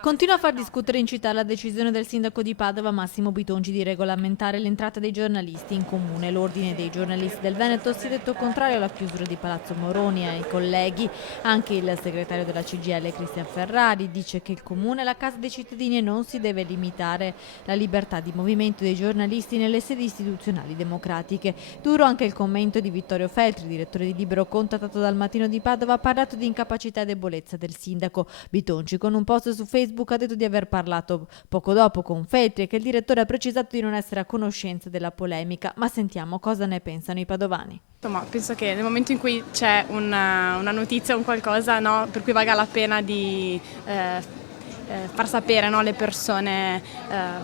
Continua a far discutere in città la decisione del sindaco di Padova Massimo Bitonci di regolamentare l'entrata dei giornalisti in comune. L'ordine dei giornalisti del Veneto si è detto contrario alla chiusura di Palazzo Moroni ai colleghi. Anche il segretario della CGIL Cristian Ferrari dice che il comune è la casa dei cittadini e non si deve limitare la libertà di movimento dei giornalisti nelle sedi istituzionali democratiche. Duro anche il commento di Vittorio Feltri, direttore di Libero, contattato dal Mattino di Padova, ha parlato di incapacità e debolezza del sindaco. Bitonci con un post su Facebook ha detto di aver parlato poco dopo con Feltri e che il direttore ha precisato di non essere a conoscenza della polemica, ma sentiamo cosa ne pensano i padovani. Insomma, penso che nel momento in cui c'è una notizia o un qualcosa, no, per cui valga la pena di far sapere, no, alle persone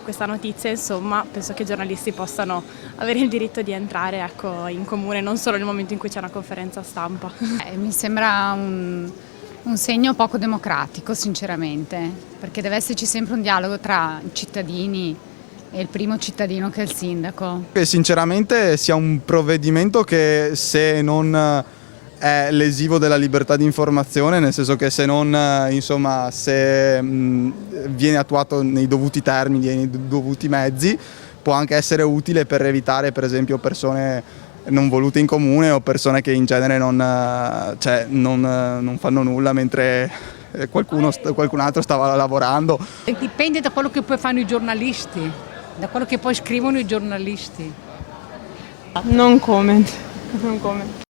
questa notizia, insomma, penso che i giornalisti possano avere il diritto di entrare, ecco, in comune, non solo nel momento in cui c'è una conferenza stampa. Mi sembra un segno poco democratico, sinceramente, perché deve esserci sempre un dialogo tra i cittadini e il primo cittadino che è il sindaco. Sinceramente sia un provvedimento che, se non è lesivo della libertà di informazione, nel senso che se non, insomma, se viene attuato nei dovuti termini e nei dovuti mezzi, può anche essere utile per evitare, per esempio, persone non volute in comune o persone che in genere non fanno nulla mentre qualcun altro stava lavorando. Dipende da quello che poi fanno i giornalisti, da quello che poi scrivono i giornalisti. Non comment. Non comment.